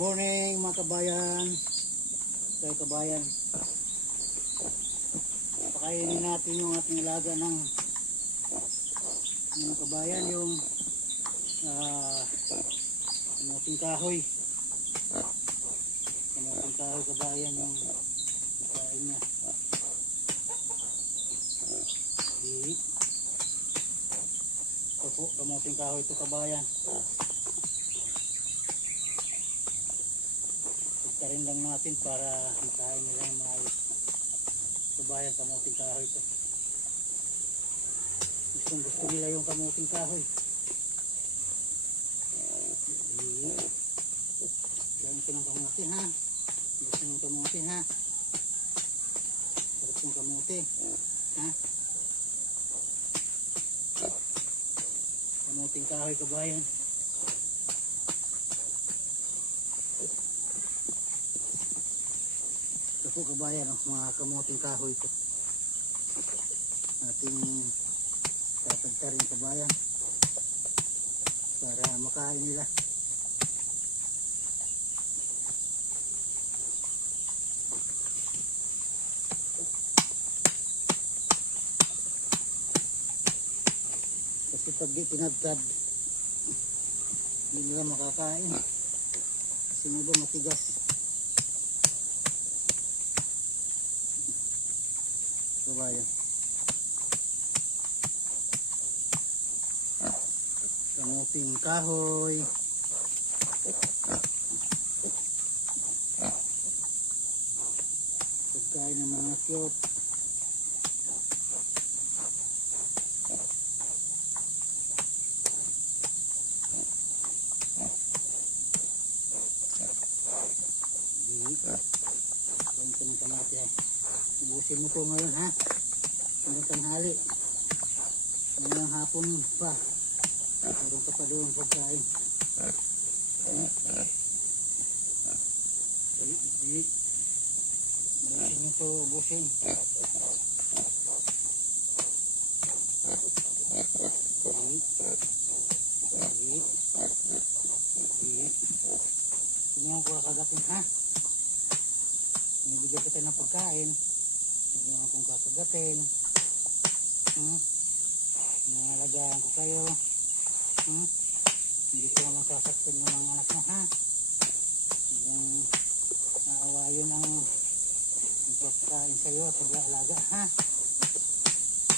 morning mga kabayan. Tayo kabayan. Pakainin natin yung ating alaga ng mga kabayan yung ah kamuting kahoy. Kamuting kahoy kabayan yung kain niya. Ito po, kamuting kahoy ito kabayan. Pagkarin lang natin para makain nila yung maayos. Kabayan, kamuting kahoy ito. Gustong gusto nila yung kamuting kahoy. Gawin ko ng kamuti ha. Gusto ng kamuti ha. Sarap yung kamuti. Ha? Kamuting kahoy kabayan. Ito po kabayan, oh, mga kamuting kahoy ko. Ating tatagtarin kabayan para makain nila. Kasi pag di tinagtad, hindi nila makakain. Kasi may iba matigas. Kabayan. Kamuting kahoy. Pagkain ng mga cute. Di. Kain ka ng kamati ha. Ubusin mo to ngayon ha. Hanggang tanghali. Hanggang hapon pa. Meron ka pa doon pagkain. Ubusin mo to, ubusin. Mo ko kagatin ha. Binibigyan kita ng pagkain. Mo akong kakagatin. Hmm? Nangalagaan ko kayo. Hmm? Hindi ko naman sasaktan yung mga anak mo, ha? Yung naawayon ang pagkain sa'yo at pag-aalaga, ha?